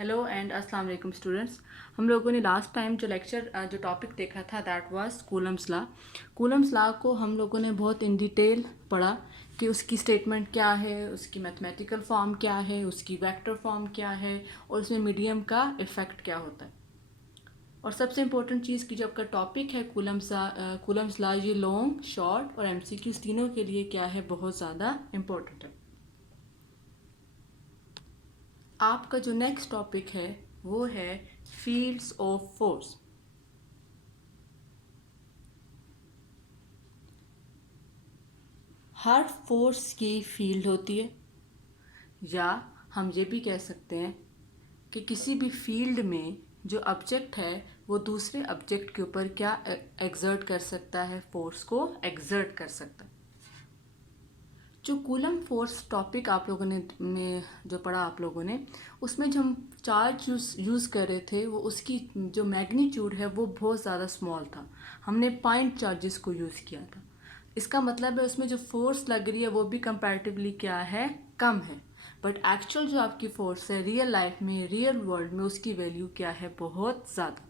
Hello and अस्सलाम वालेकुम students. हम लोगों ने लास्ट टाइम जो टॉपिक देखा था that was Coulomb's law. Coulomb's law को हम लोगों ने बहुत इन डिटेल पढ़ा कि उसकी स्टेटमेंट क्या है, उसकी मैथमेटिकल फॉर्म क्या है, उसकी वेक्टर फॉर्म क्या है और उसमें मीडियम का इफ़ेक्ट क्या होता है। और सबसे इम्पोर्टेंट चीज़ की जो आपका टॉपिक है कूलम्स लॉ, ये लॉन्ग, शॉर्ट और एमसीक्यूज तीनों के लिए क्या है, बहुत ज़्यादा इम्पोर्टेंट है। आपका जो नेक्स्ट टॉपिक है वो है fields of force. Her force की फील्ड होती है, या हम ये भी कह सकते हैं कि किसी भी फील्ड में जो ऑब्जेक्ट है वो दूसरे ऑब्जेक्ट के ऊपर क्या एक्सर्ट कर सकता है, फोर्स को एक्सर्ट कर सकता है। जो कूलम फोर्स टॉपिक आप लोगों ने जो पढ़ा आप लोगों ने, उसमें जो हम चार्ज यूज़ कर रहे थे वो उसकी जो मैग्नीट्यूड है वो बहुत ज़्यादा स्मॉल था। हमने पॉइंट चार्जेस को यूज़ किया था। इसका मतलब है उसमें जो फोर्स लग रही है वो भी कंपैरेटिवली क्या है, कम है। बट एक्चुअल जो आपकी फोर्स है रियल लाइफ में, रियल वर्ल्ड में, उसकी वैल्यू क्या है, बहुत ज़्यादा।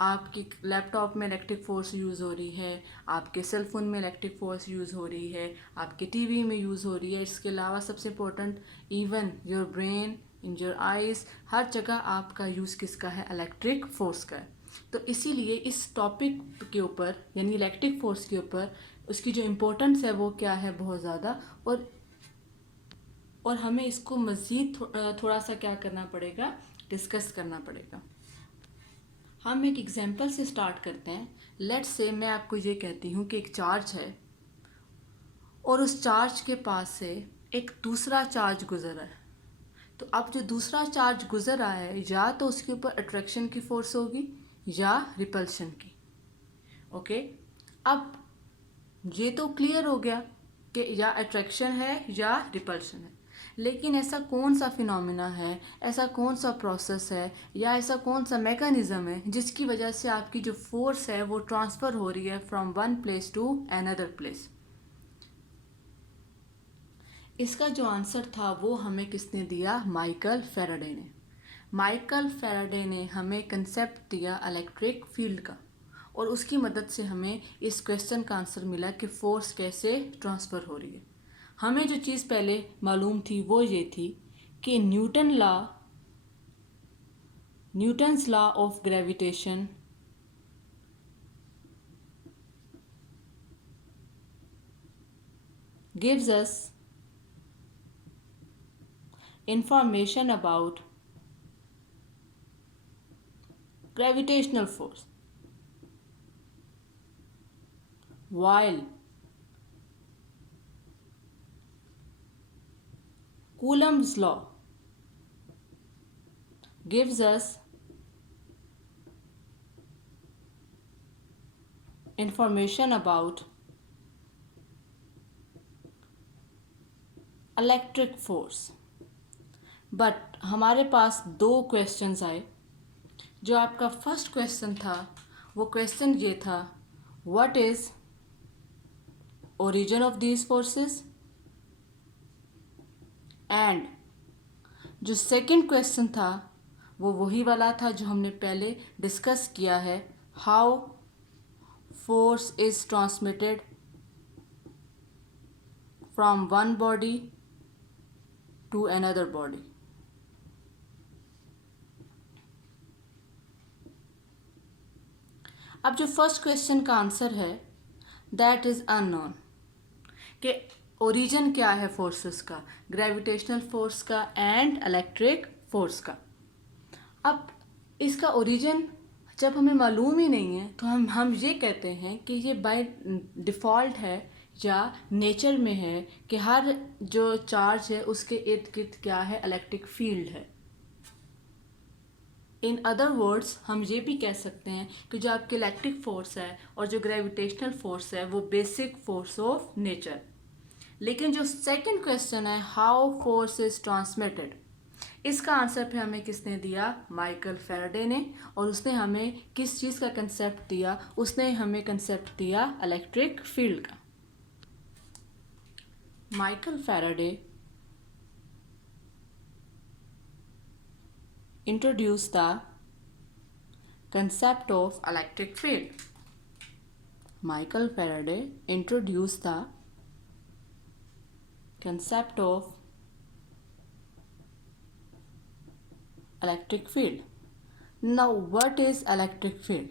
आपकी लैपटॉप में इलेक्ट्रिक फोर्स यूज़ हो रही है, आपके सेल फोन में इलेक्ट्रिक फोर्स यूज़ हो रही है, आपके टीवी में यूज़ हो रही है। इसके अलावा सबसे important, even your brain, in your eyes, हर जगह आपका यूज़ किसका है, इलेक्ट्रिक फोर्स का है। तो इसीलिए इस टॉपिक के ऊपर यानी इलेक्ट्रिक फोर्स के ऊपर उसकी जो इम्पोर्टेंस है वो क्या है, बहुत ज़्यादा। और हमें इसको मज़ीद थोड़ा सा क्या करना पड़ेगा, डिस्कस करना पड़ेगा। हम एक एग्जांपल से स्टार्ट करते हैं। लेट्स से मैं आपको ये कहती हूँ कि एक चार्ज है और उस चार्ज के पास से एक दूसरा चार्ज गुजर रहा है। तो अब जो दूसरा चार्ज गुजर रहा है, या तो उसके ऊपर अट्रैक्शन की फोर्स होगी या रिपल्शन की। ओके, अब ये तो क्लियर हो गया कि या अट्रैक्शन है या रिपल्शन है। लेकिन ऐसा कौन सा फिनोमिना है, ऐसा कौन सा प्रोसेस है, या ऐसा कौन सा मैकेनिज्म है जिसकी वजह से आपकी जो फोर्स है वो ट्रांसफ़र हो रही है from one place to another place. इसका जो आंसर था वो हमें किसने दिया, माइकल फैराडे ने। माइकल फैराडे ने हमें कंसेप्ट दिया इलेक्ट्रिक फील्ड का, और उसकी मदद से हमें इस क्वेश्चन का आंसर मिला कि फोर्स कैसे ट्रांसफ़र हो रही है। हमें जो चीज़ पहले मालूम थी वो ये थी कि Newton's law of gravitation gives us information about gravitational force, while Coulomb's law gives us information about electric force. But हमारे पास दो क्वेश्चंस आए। जो आपका फर्स्ट क्वेश्चन था वो क्वेश्चन ये था, what is origin of these forces. And जो सेकंड क्वेश्चन था वो वही वाला था जो हमने पहले डिस्कस किया है, how force is transmitted from one body to another body. अब जो फर्स्ट क्वेश्चन का आंसर है दैट इज अननोन, कि ओरिजिन क्या है फोर्सेस का, ग्रेविटेशनल फोर्स का एंड इलेक्ट्रिक फोर्स का। अब इसका ओरिजिन जब हमें मालूम ही नहीं है तो हम ये कहते हैं कि ये बाय डिफ़ॉल्ट है या नेचर में है कि हर जो चार्ज है उसके इर्द गिर्द क्या है, इलेक्ट्रिक फील्ड है। इन अदर वर्ड्स हम ये भी कह सकते हैं कि जो आपकी इलेक्ट्रिक फोर्स है और जो ग्रेविटेशनल फोर्स है वो बेसिक फोर्स ऑफ नेचर। लेकिन जो सेकंड क्वेश्चन है, हाउ फोर्स इज ट्रांसमिटेड, इसका आंसर फिर हमें किसने दिया, माइकल फैराडे ने। और उसने हमें किस चीज़ का कंसेप्ट दिया, उसने हमें कंसेप्ट दिया इलेक्ट्रिक फील्ड का। Michael Faraday introduced the concept of electric field. Michael Faraday introduced the concept of electric field. Now, what is electric field?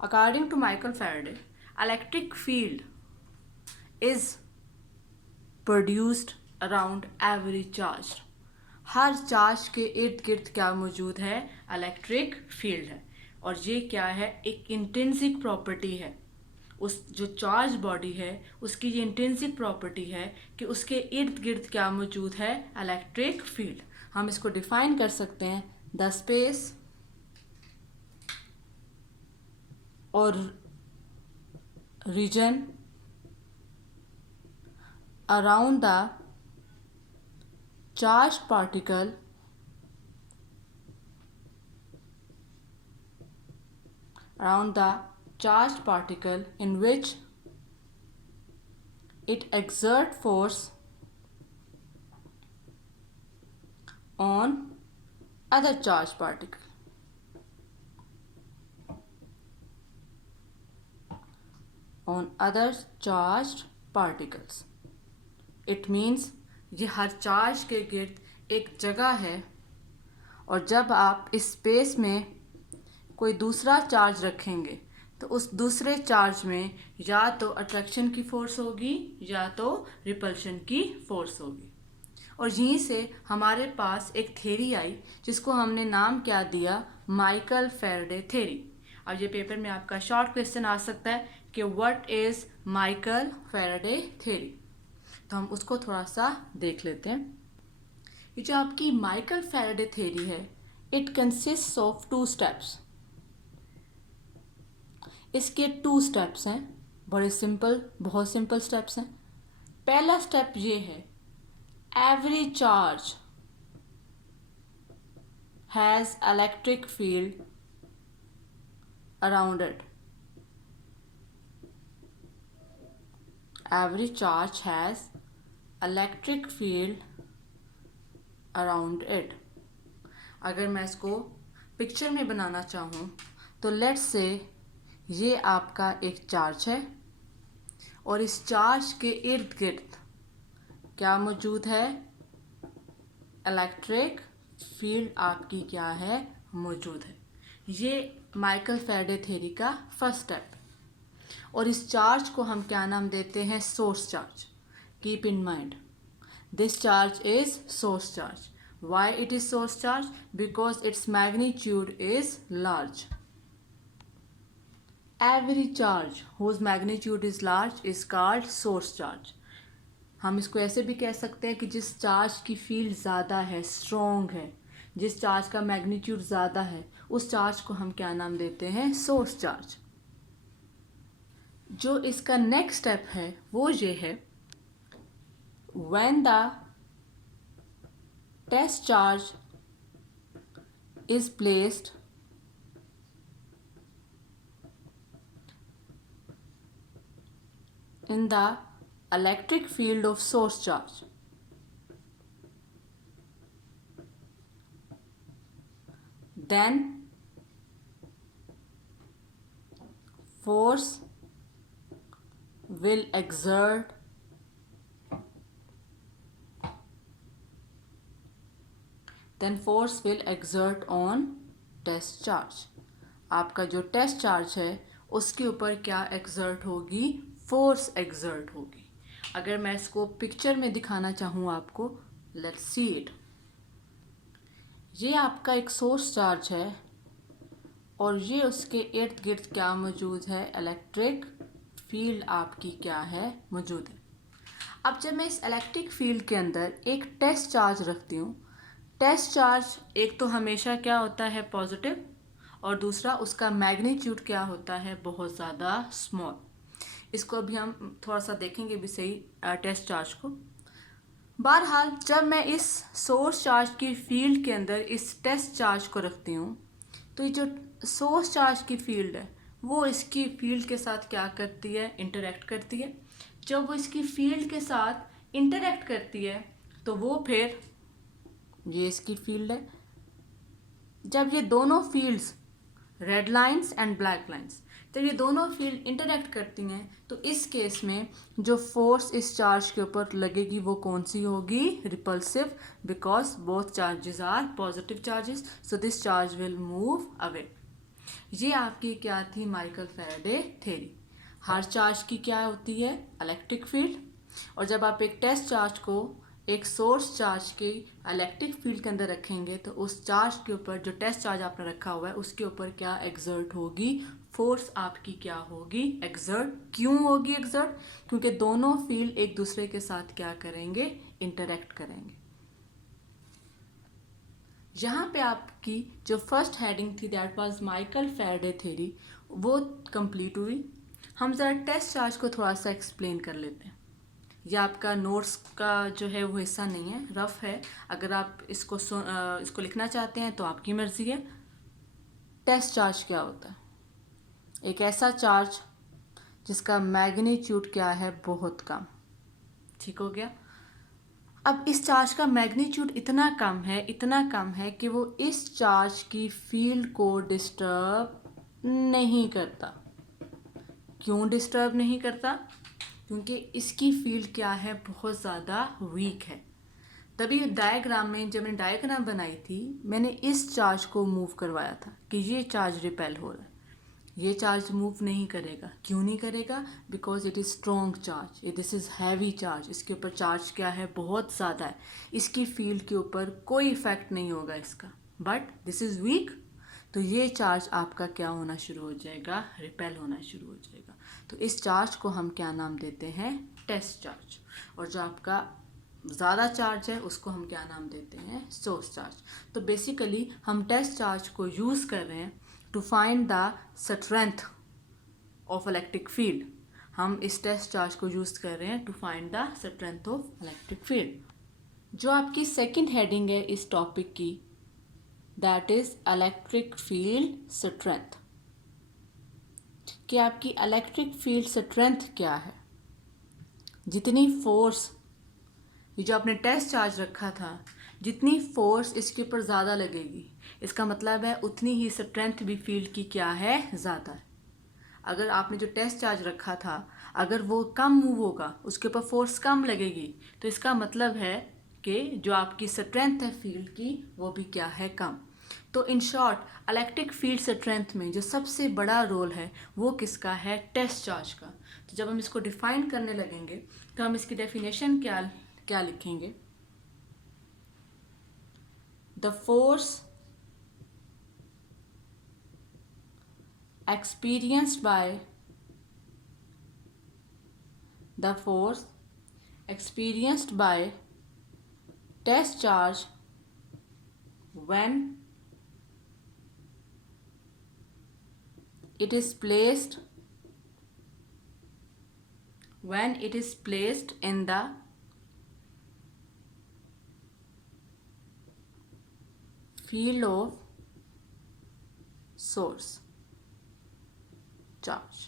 According to Michael Faraday, electric field is produced around every charge. Her charge के इर्द गिर्द क्या मौजूद है? Electric field है। और ये क्या है? एक इंट्रिंसिक प्रॉपर्टी है। उस जो चार्ज बॉडी है उसकी ये इंट्रिंसिक प्रॉपर्टी है कि उसके इर्द गिर्द क्या मौजूद है? Electric field. हम इसको डिफाइन कर सकते हैं, द स्पेस और reason around the charged particle in which it exert force on other charged particle. On other charged particles. It means ये हर चार्ज के गिर्द एक जगह है और जब आप इस स्पेस में कोई दूसरा चार्ज रखेंगे तो उस दूसरे चार्ज में या तो अट्रैक्शन की फोर्स होगी या तो रिपल्शन की फोर्स होगी। और यहीं से हमारे पास एक थ्योरी आई जिसको हमने नाम क्या दिया? Michael Faraday theory. अब ये पेपर में आपका शॉर्ट क्वेश्चन आ सकता है कि what is Michael Faraday theory, तो हम उसको थोड़ा सा देख लेते हैं। ये जो आपकी माइकल फैराडे थ्योरी है, इट कंसिस्ट ऑफ 2 स्टेप्स। इसके 2 स्टेप्स हैं, बड़े सिंपल, बहुत सिंपल स्टेप्स हैं। पहला स्टेप ये है, every charge has electric field around it. Every charge has electric field around it. अगर मैं इसको पिक्चर में बनाना चाहूँ तो लेट्स से ये आपका एक चार्ज है और इस चार्ज के इर्द गिर्द क्या मौजूद है? इलेक्ट्रिक फील्ड आपकी क्या है? मौजूद है। ये माइकल फैराडे थ्योरी का फर्स्ट स्टेप। और इस चार्ज को हम क्या नाम देते हैं? Source charge. Keep in mind, this charge is source charge. Why it is source charge? Because its magnitude is large. Every charge whose magnitude is large is called source charge. हम इसको ऐसे भी कह सकते हैं कि जिस चार्ज की फील्ड ज़्यादा है, स्ट्रॉन्ग है, जिस चार्ज का मैग्नीट्यूड ज़्यादा है, उस चार्ज को हम क्या नाम देते हैं? Source charge. जो इसका नेक्स्ट स्टेप है वो ये है, when the test charge is placed in the electric field of source charge, then force will exert on test charge. आपका जो टेस्ट चार्ज है उसके ऊपर क्या एक्सर्ट होगी? फोर्स एक्सर्ट होगी। अगर मैं इसको पिक्चर में दिखाना चाहूँ आपको, लेट्स सी इट। ये आपका एक सोर्स चार्ज है और ये उसके इर्द गिर्द क्या मौजूद है? इलेक्ट्रिक फील्ड आपकी क्या है? मौजूद है। अब जब मैं इस इलेक्ट्रिक फील्ड के अंदर एक टेस्ट चार्ज रखती हूँ, टेस्ट चार्ज एक तो हमेशा क्या होता है? पॉजिटिव, और दूसरा उसका मैग्नीट्यूड क्या होता है? बहुत ज़्यादा स्मॉल। इसको अभी हम थोड़ा सा देखेंगे भी सही टेस्ट चार्ज को। बहरहाल जब मैं इस सोर्स चार्ज की फील्ड के अंदर इस टेस्ट चार्ज को रखती हूँ तो ये जो सोर्स चार्ज की फील्ड है वो इसकी फील्ड के साथ क्या करती है? इंटरेक्ट करती है। जब वो इसकी फील्ड के साथ इंटरेक्ट करती है तो वो फिर ये इसकी फील्ड है। जब ये दोनों fields red lines and black lines, जब ये दोनों फील्ड इंटरेक्ट करती हैं तो इस केस में जो फोर्स इस चार्ज के ऊपर लगेगी वो कौन सी होगी? Repulsive, because both charges are positive charges, so this charge will move away. ये आपकी क्या थी? Michael Faraday theory. हर चार्ज की क्या होती है? Electric field. और जब आप एक टेस्ट चार्ज को एक सोर्स चार्ज के इलेक्ट्रिक फील्ड के अंदर रखेंगे तो उस चार्ज के ऊपर, जो टेस्ट चार्ज आपने रखा हुआ है, उसके ऊपर क्या एग्जर्ट होगी? फोर्स आपकी क्या होगी? एग्जर्ट। क्यों होगी एग्जर्ट? क्योंकि दोनों फील्ड एक दूसरे के साथ क्या करेंगे? इंटरेक्ट करेंगे। यहाँ पे आपकी जो फर्स्ट हेडिंग थी that was Michael Faraday theory, वो कंप्लीट हुई। हम ज़रा टेस्ट चार्ज को थोड़ा सा एक्सप्लेन कर लेते हैं। ये आपका नोट्स का जो है वो हिस्सा नहीं है, रफ है। अगर आप इसको लिखना चाहते हैं तो आपकी मर्ज़ी है। टेस्ट चार्ज क्या होता है? एक ऐसा चार्ज जिसका मैग्नीट्यूड क्या है? बहुत कम। ठीक हो गया। अब इस चार्ज का मैग्नीट्यूड इतना कम है कि वो इस चार्ज की फील्ड को डिस्टर्ब नहीं करता। क्यों डिस्टर्ब नहीं करता? क्योंकि इसकी फील्ड क्या है? बहुत ज़्यादा वीक है। तभी डायग्राम में जब मैंने डायग्राम बनाई थी, मैंने इस चार्ज को मूव करवाया था कि ये चार्ज रिपेल हो रहा है। ये चार्ज मूव नहीं करेगा। क्यों नहीं करेगा? Because it is strong charge, this is heavy charge. इसके ऊपर चार्ज क्या है? बहुत ज़्यादा है। इसकी फील्ड के ऊपर कोई इफेक्ट नहीं होगा इसका, बट दिस इज़ वीक, तो ये चार्ज आपका क्या होना शुरू हो जाएगा? रिपेल होना शुरू हो जाएगा। तो इस चार्ज को हम क्या नाम देते हैं? Test charge. और जो आपका ज़्यादा चार्ज है उसको हम क्या नाम देते हैं? Source charge. तो बेसिकली हम टेस्ट चार्ज को यूज़ कर रहे हैं to find the strength of electric field. हम इस टेस्ट चार्ज को यूज़ कर रहे हैं to find the strength of electric field. जो आपकी सेकंड हेडिंग है इस टॉपिक की, that is electric field strength. कि आपकी इलेक्ट्रिक फील्ड स्ट्रेंथ क्या है? जितनी फोर्स, ये जो आपने टेस्ट चार्ज रखा था, जितनी फोर्स इसके ऊपर ज़्यादा लगेगी, इसका मतलब है उतनी ही स्ट्रेंथ भी फील्ड की क्या है? ज़्यादा है। अगर आपने जो टेस्ट चार्ज रखा था, अगर वो कम मूव होगा, उसके ऊपर फोर्स कम लगेगी, तो इसका मतलब है कि जो आपकी स्ट्रेंथ है फील्ड की वो भी क्या है? कम। तो in short, electric field strength में जो सबसे बड़ा रोल है वो किसका है? टेस्ट चार्ज का। तो जब हम इसको डिफाइन करने लगेंगे तो हम इसकी डेफिनेशन क्या लिखेंगे? The force experienced by test charge when it is placed in the field of source charge।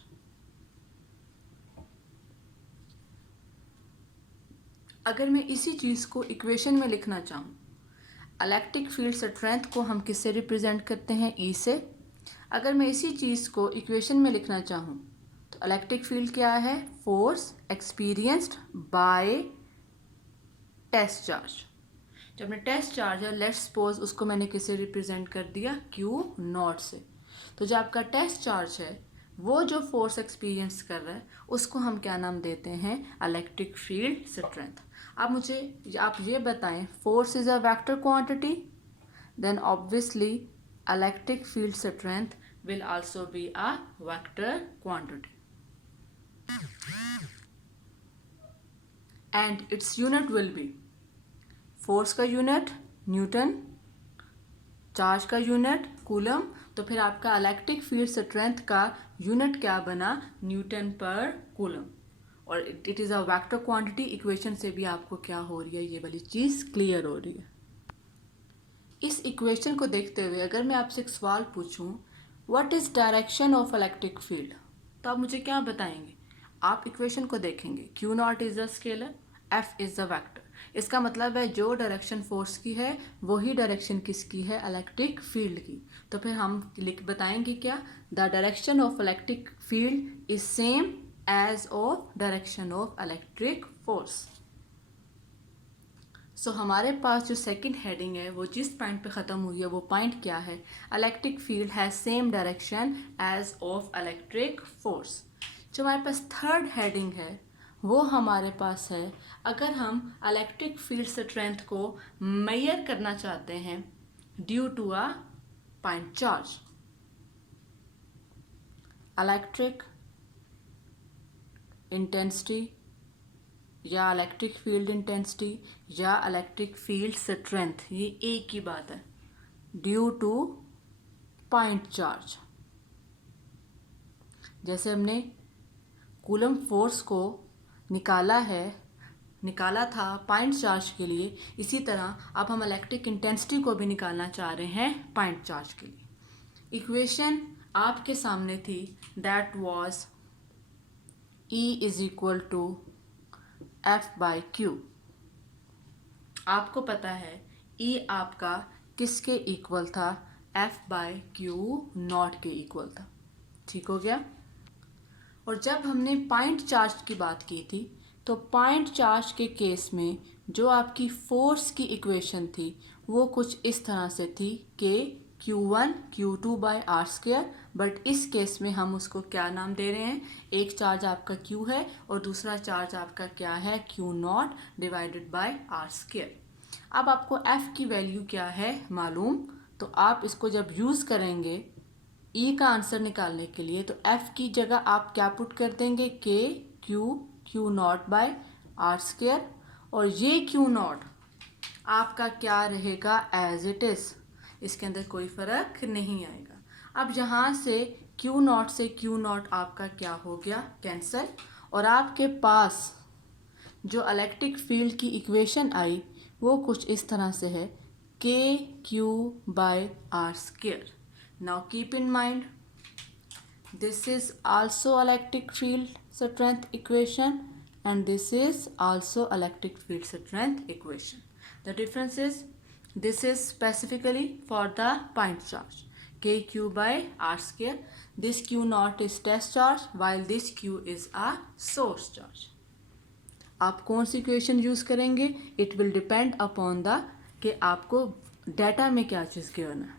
अगर मैं इसी चीज़ को इक्वेशन में लिखना चाहूँ, इलेक्ट्रिक फील्ड स्ट्रेंथ को हम किससे रिप्रेजेंट करते हैं? ई से। अगर मैं इसी चीज़ को इक्वेशन में लिखना चाहूँ तो इलेक्ट्रिक फील्ड क्या है? Force experienced by test charge. जब अपने टेस्ट चार्ज है, लेट्स सपोज उसको मैंने किससे रिप्रेजेंट कर दिया? क्यू नॉट से। तो जो आपका टेस्ट चार्ज है वो जो फोर्स एक्सपीरियंस कर रहा है उसको हम क्या नाम देते हैं? Electric field strength. आप ये बताएं, force is a vector quantity, then obviously electric field strength will also be a vector quantity and its unit will be, force का यूनिट न्यूटन, चार्ज का यूनिट कूलम, तो फिर आपका इलेक्ट्रिक फील्ड स्ट्रेंथ का unit क्या बना? Newton पर coulomb. और it is a vector quantity. Equation से भी आपको क्या हो रही है? ये वाली चीज़ क्लियर हो रही है। इस इक्वेशन को देखते हुए अगर मैं आपसे एक सवाल पूछूं, what is direction of electric field, तो आप मुझे क्या बताएंगे? आप इक्वेशन को देखेंगे, Q not is a scalar, F is a vector. इसका मतलब है जो डायरेक्शन फोर्स की है वही डायरेक्शन किसकी है, इलेक्ट्रिक फील्ड की। तो फिर हम लिख बताएंगे क्या, the direction of electric field is same as of direction of electric force. So हमारे पास जो सेकंड हेडिंग है वो जिस पॉइंट पे ख़त्म हुई है वो पॉइंट क्या है, electric field has same direction as of electric force. जो हमारे पास थर्ड हेडिंग है वो हमारे पास है, अगर हम इलेक्ट्रिक फील्ड स्ट्रेंथ को मेजर करना चाहते हैं due to a point charge, electric intensity या इलेक्ट्रिक फील्ड इंटेंसिटी या इलेक्ट्रिक फील्ड स्ट्रेंथ, ये एक ही बात है, ड्यू टू पॉइंट चार्ज। जैसे हमने कूलम फोर्स को निकाला था पॉइंट चार्ज के लिए, इसी तरह अब हम इलेक्ट्रिक इंटेंसिटी को भी निकालना चाह रहे हैं पॉइंट चार्ज के लिए। इक्वेशन आपके सामने थी, that was E is equal to F/Q। आपको पता है E आपका किसके इक्वल था, F/Q0 के इक्वल था। ठीक हो गया। और जब हमने पॉइंट चार्ज की बात की थी तो पॉइंट चार्ज के केस में जो आपकी फोर्स की इक्वेशन थी वो कुछ इस तरह से थी कि Q1 Q2/r², बट इस केस में हम उसको क्या नाम दे रहे हैं, एक चार्ज आपका Q है और दूसरा चार्ज आपका क्या है, Q0/r²। अब आपको F की वैल्यू क्या है मालूम, तो आप इसको जब यूज़ करेंगे E का आंसर निकालने के लिए तो F की जगह आप क्या पुट कर देंगे, Q0/r², और ये Q0 आपका क्या रहेगा, एज इट इज़, इसके अंदर कोई फ़र्क नहीं आएगा। अब यहाँ से Q0 से Q0 आपका क्या हो गया, कैंसिल, और आपके पास जो इलेक्ट्रिक फील्ड की इक्वेशन आई वो कुछ इस तरह से है, KQ/r²। Now keep in mind, this is also electric field strength equation and this is also electric field strength equation. The difference is, this is specifically for the point charge, KQ/r². This Q0 is test charge while this Q is a source charge. आप कौन सी equation use करेंगे, it will depend upon the कि आपको data में क्या चीज़ given है।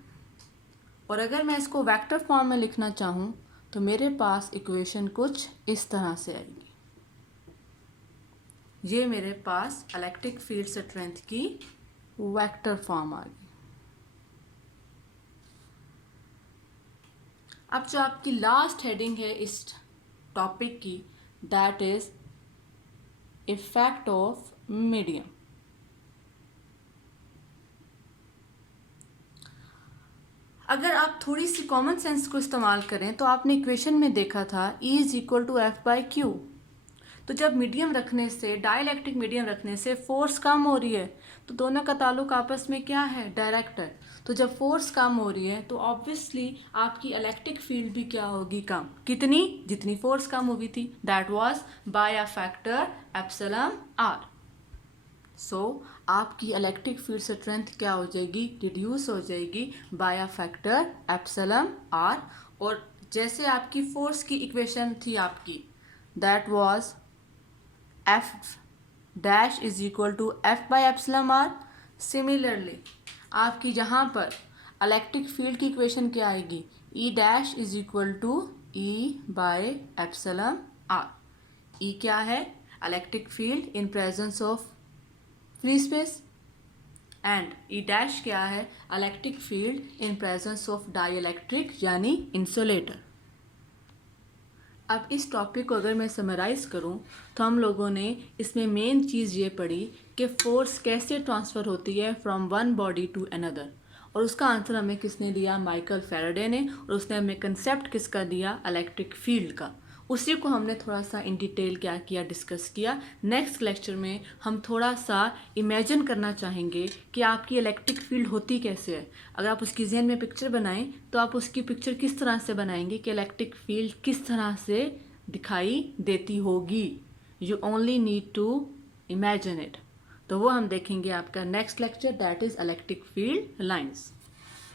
और अगर मैं इसको वेक्टर फॉर्म में लिखना चाहूँ तो मेरे पास इक्वेशन कुछ इस तरह से आएगी। ये मेरे पास इलेक्ट्रिक फील्ड स्ट्रेंथ की वेक्टर फॉर्म आ गई। अब जो आपकी लास्ट हेडिंग है इस टॉपिक की, that is effect of medium. अगर आप थोड़ी सी कॉमन सेंस को इस्तेमाल करें तो आपने इक्वेशन में देखा था E is equal to F/Q। तो जब मीडियम रखने से, डाइलेक्ट्रिक मीडियम रखने से फोर्स कम हो रही है तो दोनों का ताल्लुक आपस में क्या है, डायरेक्ट है। तो जब फोर्स कम हो रही है तो ऑब्वियसली आपकी इलेक्ट्रिक फील्ड भी क्या होगी, कम। कितनी, जितनी फोर्स कम हुई थी, that was by a factor εr। सो आपकी इलेक्ट्रिक फील्ड स्ट्रेंथ क्या हो जाएगी, रिड्यूस हो जाएगी बाय अ फैक्टर εr। और जैसे आपकी फोर्स की इक्वेशन थी आपकी, that was F' is equal to F/εr। Similarly आपकी यहाँ पर इलेक्ट्रिक फील्ड की इक्वेशन क्या आएगी, E' is equal to E/εr। E क्या है, electric field in presence of free space, and E' क्या है, electric field in presence of dielectric यानी इंसुलेटर। अब इस टॉपिक को अगर मैं समराइज करूं तो हम लोगों ने इसमें मेन चीज़ ये पढ़ी कि फोर्स कैसे ट्रांसफ़र होती है from one body to another, और उसका आंसर हमें किसने दिया, माइकल फैराडे ने, और उसने हमें कंसेप्ट किसका दिया, इलेक्ट्रिक फील्ड का। उसी को हमने थोड़ा सा इन डिटेल क्या किया, डिस्कस किया। नेक्स्ट लेक्चर में हम थोड़ा सा इमेजिन करना चाहेंगे कि आपकी इलेक्ट्रिक फील्ड होती कैसे है। अगर आप उसकी ज़हन में पिक्चर बनाएं तो आप उसकी पिक्चर किस तरह से बनाएंगे कि इलेक्ट्रिक फील्ड किस तरह से दिखाई देती होगी। You only need to imagine it. तो वो हम देखेंगे आपका next lecture, that is electric field lines.